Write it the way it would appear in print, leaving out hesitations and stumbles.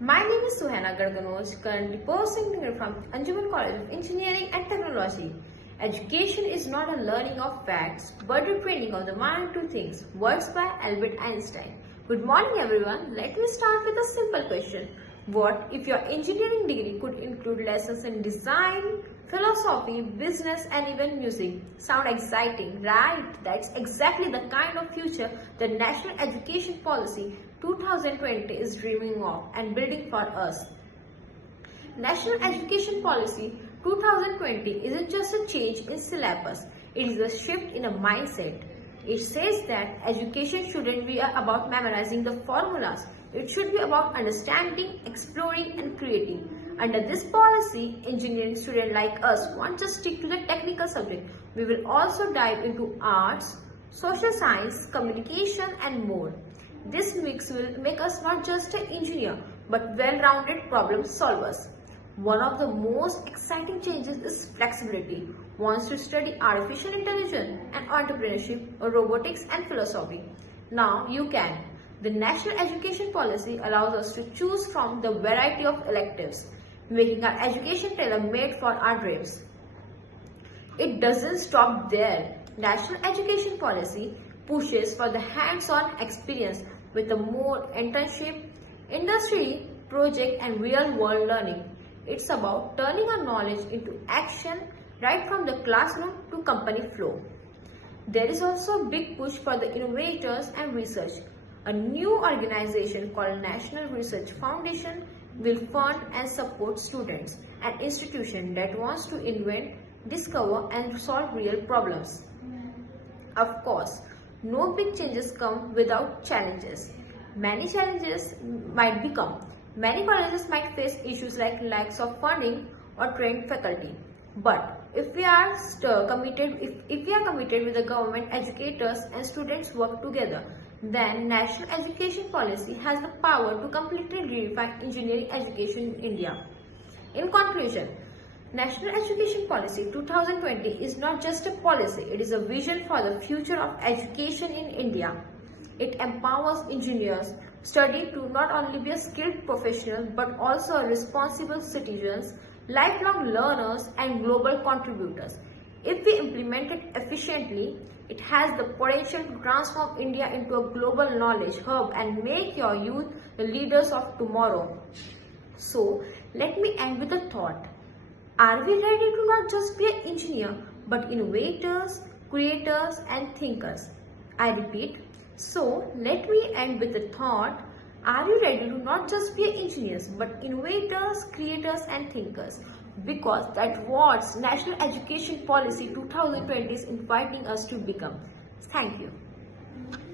My name is Suhaina Gadkanoj, currently pursuing from Ajmer College of Engineering and Technology. Education is not a learning of facts, but a training of the mind to things. Words by Albert Einstein. Good morning everyone. Let me start with a simple question. What if your engineering degree could include lessons in design, philosophy, business and even music? Sound exciting, right? That's exactly the kind of future the National Education Policy 2020 is dreaming of and building for us. National Education Policy 2020 isn't just a change in syllabus, it is a shift in a mindset. It says that education shouldn't be about memorizing the formulas, it should be about understanding, exploring and creating. Under this policy, engineering students like us won't just stick to the technical subject, we will also dive into arts, social science, communication and more. This mix will make us not just an engineer but well-rounded problem solvers. One of the most exciting changes is flexibility. Wants to study artificial intelligence and entrepreneurship or robotics and philosophy? Now you can. The National Education Policy allows us to choose from the variety of electives, making our education tailor-made for our dreams. It doesn't stop there. National Education Policy pushes for the hands-on experience with a more internship, industry, project and real-world learning. It's about turning our knowledge into action right from the classroom to company flow. There is also a big push for the innovators and research. A new organization called National Research Foundation will fund and support students and institutions that wants to invent, discover and solve real problems. Of course, no big changes come without challenges. Many challenges might become. Many colleges might face issues like lacks of funding or trained faculty. But if we are committed with the government, educators and students work together, then National Education Policy has the power to completely redefine engineering education in India. In conclusion, National Education Policy 2020 is not just a policy, it is a vision for the future of education in India. It empowers engineers study to not only be a skilled professional but also a responsible citizens, lifelong learners and global contributors. If we implement it efficiently, it has the potential to transform India into a global knowledge hub and make your youth the leaders of tomorrow. So, let me end with a thought. Are we ready to not just be an engineer but innovators, creators and thinkers? I repeat, so let me end with a thought. Are you ready to not just be engineers but innovators, creators and thinkers? Because that's what National Education Policy 2020 is inviting us to become. Thank you.